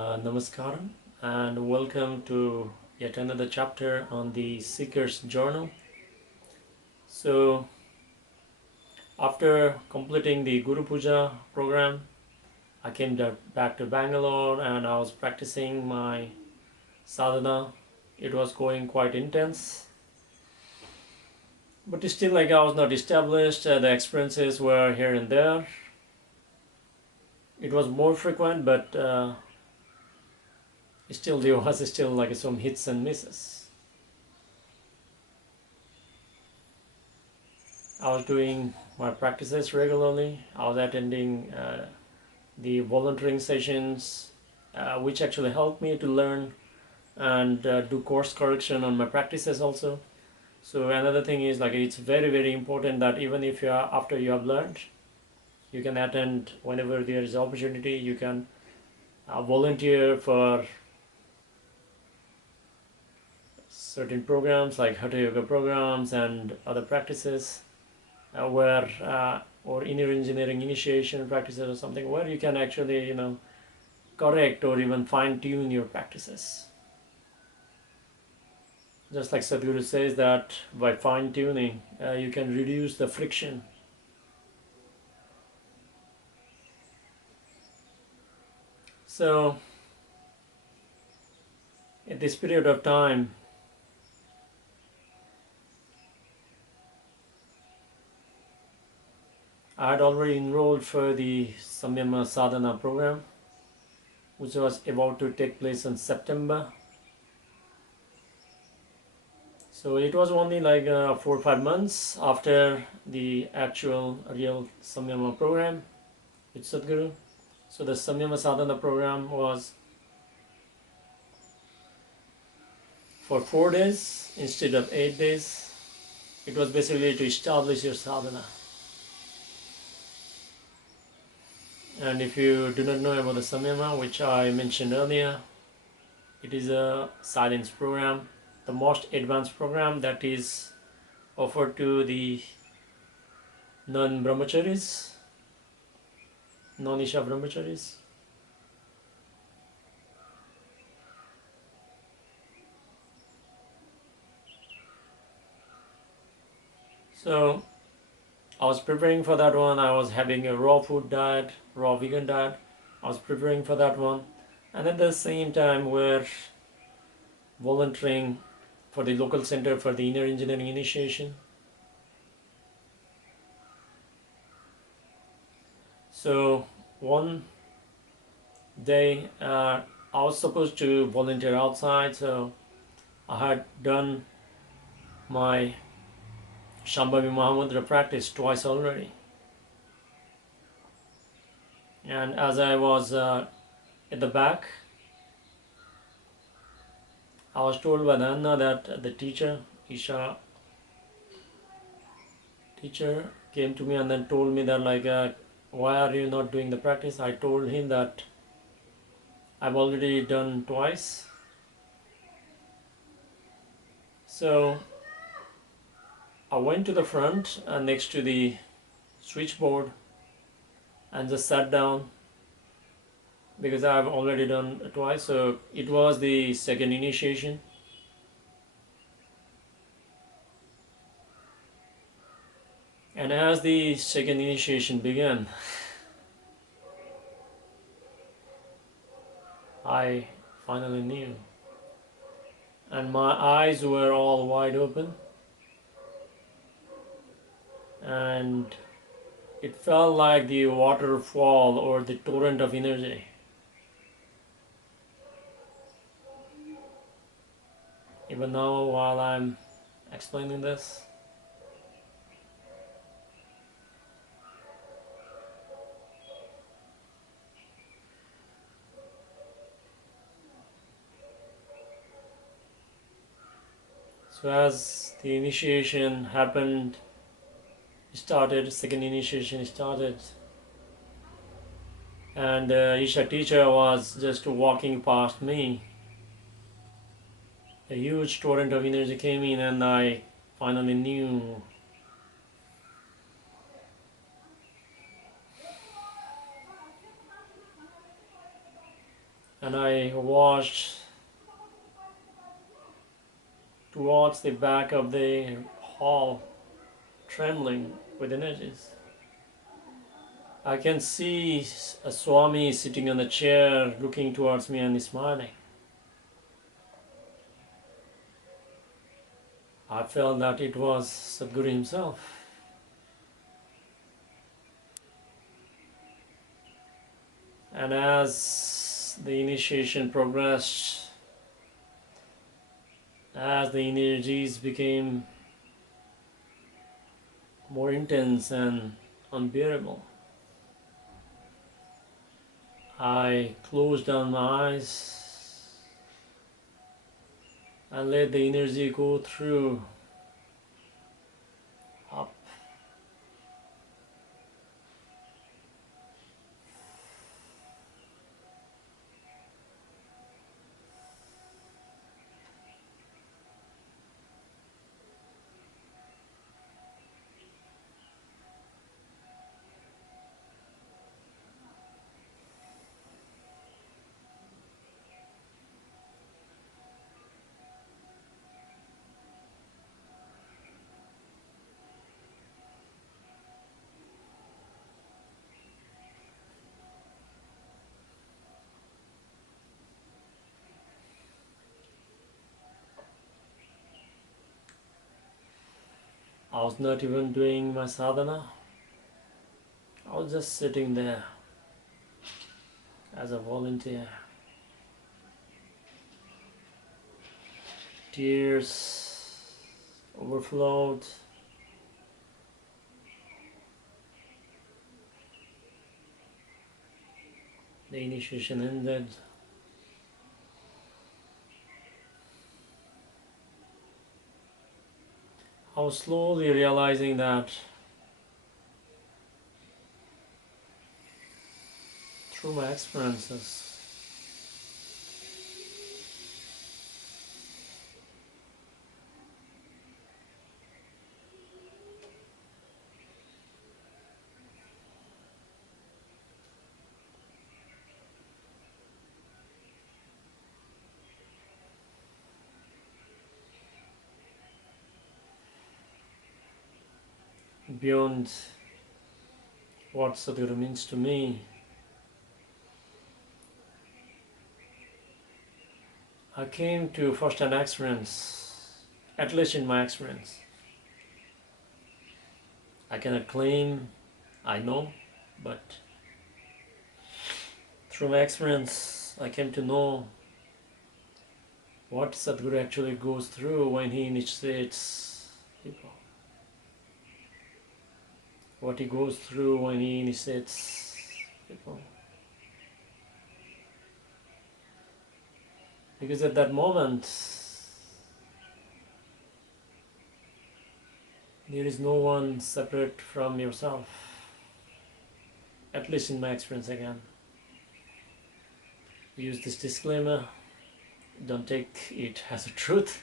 Namaskaram and welcome to yet another chapter on the Seeker's Journal. So, after completing the Guru Puja program, I came back to Bangalore and I was practicing my sadhana. It was going quite intense, but still, I was not established. The experiences were here and there. It was more frequent, but still there was still some hits and misses. I was doing my practices regularly. I was attending the volunteering sessions, which actually helped me to learn and do course correction on my practices also. So another thing is it's very important that even if you are after you have learned, you can attend whenever there is opportunity. You can volunteer for certain programs like Hatha Yoga programs and other practices or inner engineering initiation practices or something where you can actually correct or even fine-tune your practices. Just like Sadhguru says that by fine-tuning you can reduce the friction. So at this period of time, I had already enrolled for the Samyama Sadhana program, which was about to take place in September. So it was only 4 or 5 months after the actual real Samyama program with Sadhguru. So the Samyama Sadhana program was for 4 days instead of 8 days. It was basically to establish your sadhana. And if you do not know about the Samyama, which I mentioned earlier, it is a silence program, the most advanced program that is offered to the non-Brahmacharis, non-Isha Brahmacharis. So I was preparing for that one. I was having a raw food diet, raw vegan diet. I was preparing for that one. And at the same time, we're volunteering for the local center for the inner engineering initiation. So one day I was supposed to volunteer outside, so I had done my Shambhavi Mahamudra practice twice already. And as I was at the back, I was told by the Anna that the teacher, Isha teacher, came to me and then told me that why are you not doing the practice? I told him that I've already done twice. So I went to the front next to the switchboard and just sat down because I've already done twice. So it was the second initiation. And as the second initiation began, I finally knew. And my eyes were all wide open. And it felt like the waterfall or the torrent of energy. Even now, while I'm explaining this, so as the initiation happened, second initiation started, and Isha teacher was just walking past me. A huge torrent of energy came in and I finally knew. and I watched towards the back of the hall, trembling with energies. I can see a Swami sitting on a chair looking towards me and smiling. I felt that it was Sadhguru himself. And as the initiation progressed, as the energies became more intense and unbearable, I closed down my eyes and let the energy go through, up, I was not even doing my sadhana. I was just sitting there as a volunteer. Tears overflowed. The initiation ended. I was slowly realizing that through my experiences, beyond what Sadhguru means to me, I came to first-hand experience, at least in my experience. I cannot claim I know, but through my experience, I came to know what Sadhguru actually goes through when he initiates people. What he goes through when he initiates people. Because at that moment, there is no one separate from yourself. At least in my experience again. Use this disclaimer. Don't take it as a truth.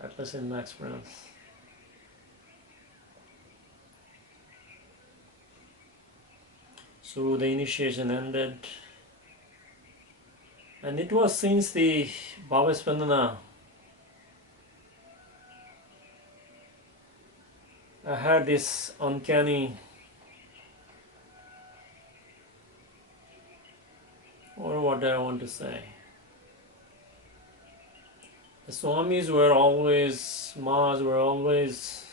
At least in my experience. So the initiation ended. And it was since the Bhava Spandana I had this uncanny, or what do I want to say? The Swamis were always, Mas were always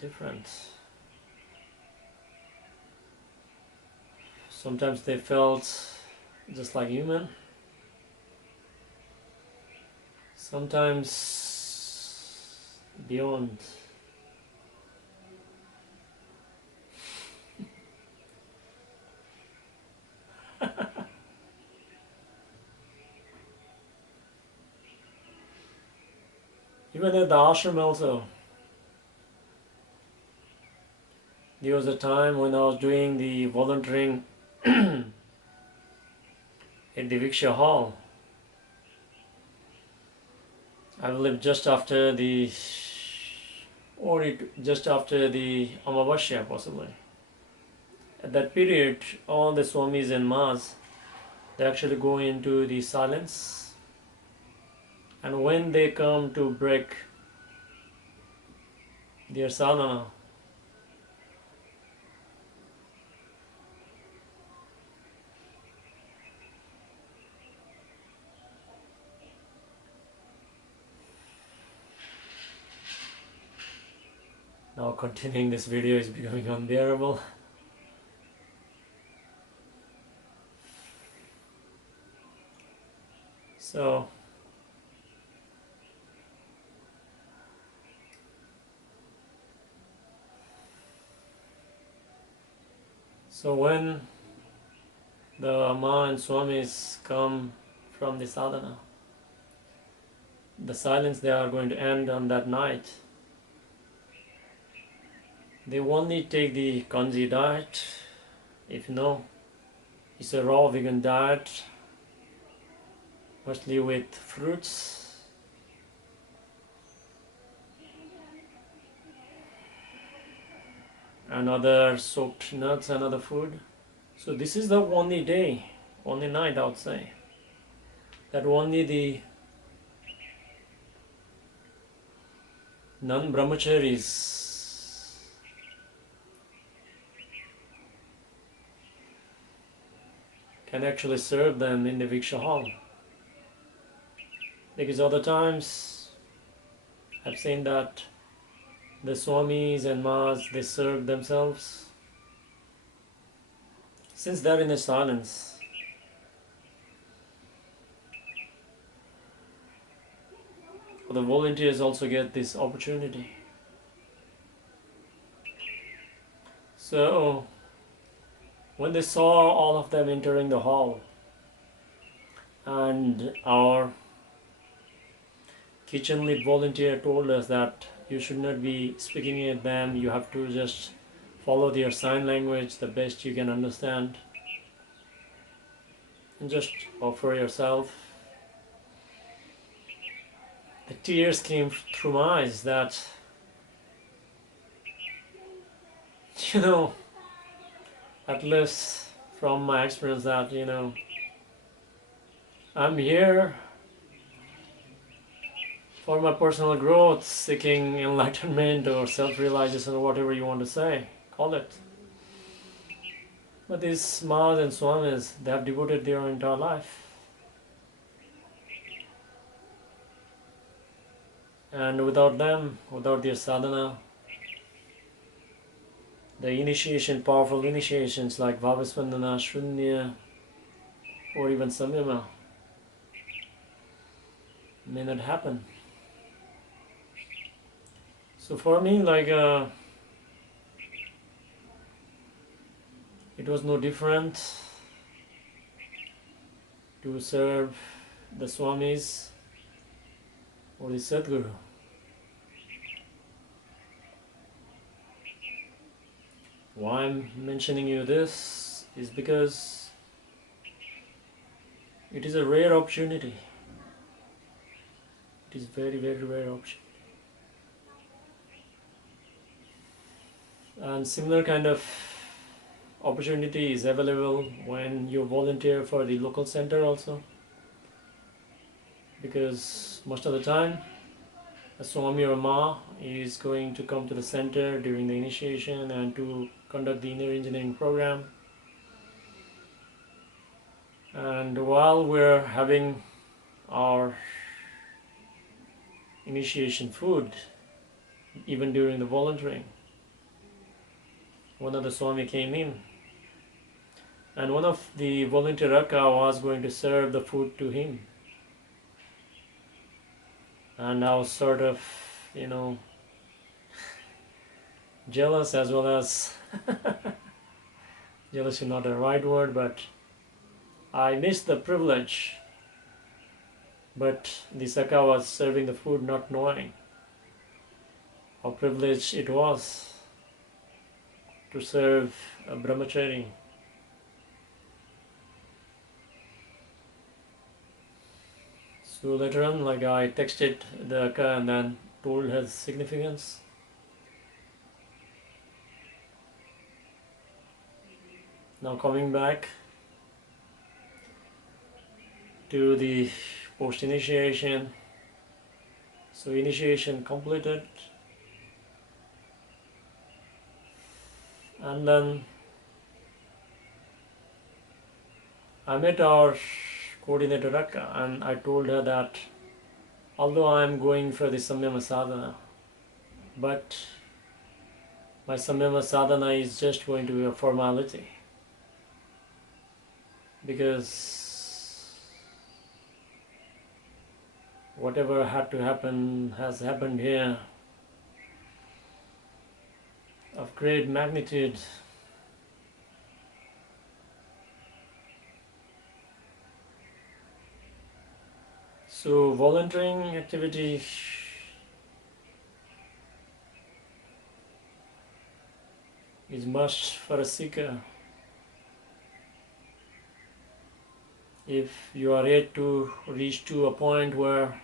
different. Sometimes they felt just like human. Sometimes beyond. Even at the ashram also, there was a time when I was doing the volunteering at the Viksha Hall. I believe just after the Amavasya possibly. at that period, all the swamis and mas, they actually go into the silence, and when they come to break their sadhana, now continuing this video is becoming unbearable. So when the Ma and Swamis come from the sadhana, the silence they are going to end on that night, they only take the kanji diet. If you know, it's a raw vegan diet, mostly with fruits. And other soaked nuts and other food. So this is the only day, only night I would say, that only the non-brahmacharis can actually serve them in the Viksha hall. Because other times I've seen that the swamis and mas, they serve themselves. Since they're in a silence, the volunteers also get this opportunity. So when they saw all of them entering the hall, and our kitchen lead volunteer told us that you should not be speaking at them, you have to just follow their sign language the best you can understand and just offer yourself. The tears came through my eyes that, at least from my experience, that, I'm here for my personal growth, seeking enlightenment or self-realization or whatever you want to say, call it. But these mas and swamis, they have devoted their entire life. And without them, without their sadhana, the initiation, powerful initiations like Bhavaspandana, Shunya, or even Samyama may not happen. So for me, it was no different to serve the Swamis or the Sadhguru. Why I'm mentioning you this is because it is a rare opportunity. It is very, very rare opportunity. And similar kind of opportunity is available when you volunteer for the local center also. Because most of the time, a Swami or Ma is going to come to the center during the initiation and to conduct the inner engineering program. And while we're having our initiation food, even during the volunteering, one of the Swami came in, and one of the volunteer Raka was going to serve the food to him. And I was sort of, jealous, as well as jealous is not the right word, but I missed the privilege. But the Saka was serving the food not knowing how privileged it was to serve a brahmachari. So later on, I texted the Akka and then told her significance. Now coming back to the post-initiation. So initiation completed, and then I met our coordinator Rakka, and I told her that although I am going for the Samyama Sadhana, but my Samyama Sadhana is just going to be a formality, because whatever had to happen has happened here of great magnitude. So volunteering activity is must for a seeker. If you are yet to reach to a point where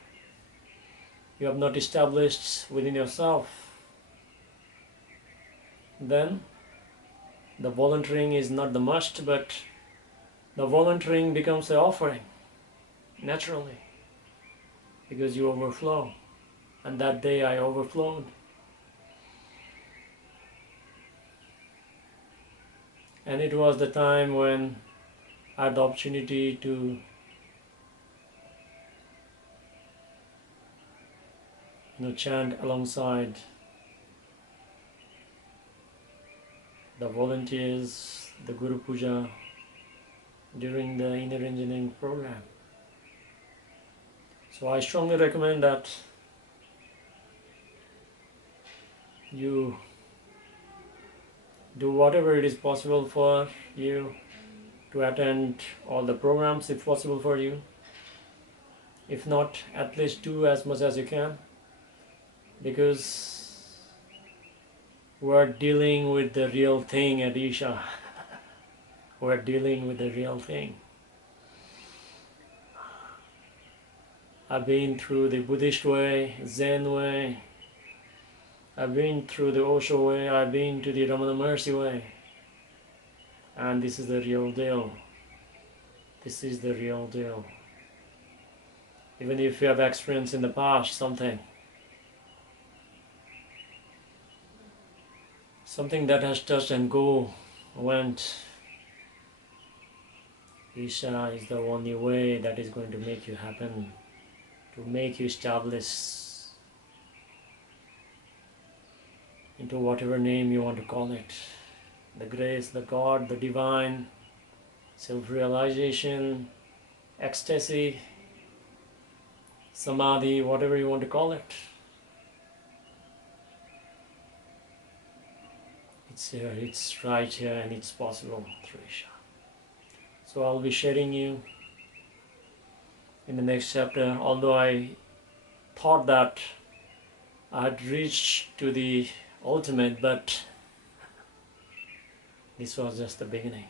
you have not established within yourself, then the volunteering is not the must, but the volunteering becomes an offering naturally, because you overflow. And that day I overflowed. And it was the time when I had the opportunity to chant alongside the volunteers, the Guru Puja during the inner engineering program. So I strongly recommend that you do whatever it is possible for you to attend all the programs if possible for you. If not, at least do as much as you can, because we're dealing with the real thing at Isha. We're dealing with the real thing. I've been through the Buddhist way, Zen way, I've been through the Osho way, I've been to the Ramana Maharshi way. And this is the real deal. This is the real deal. Even if you have experienced in the past something that has touched and went, Isha is the only way that is going to make you happen, to make you establish into whatever name you want to call it. The grace, the God, the divine, self-realization, ecstasy, samadhi, whatever you want to call it. It's here, it's right here, and it's possible through Isha. So I'll be sharing you in the next chapter, although I thought that I had reached to the ultimate, but this was just the beginning.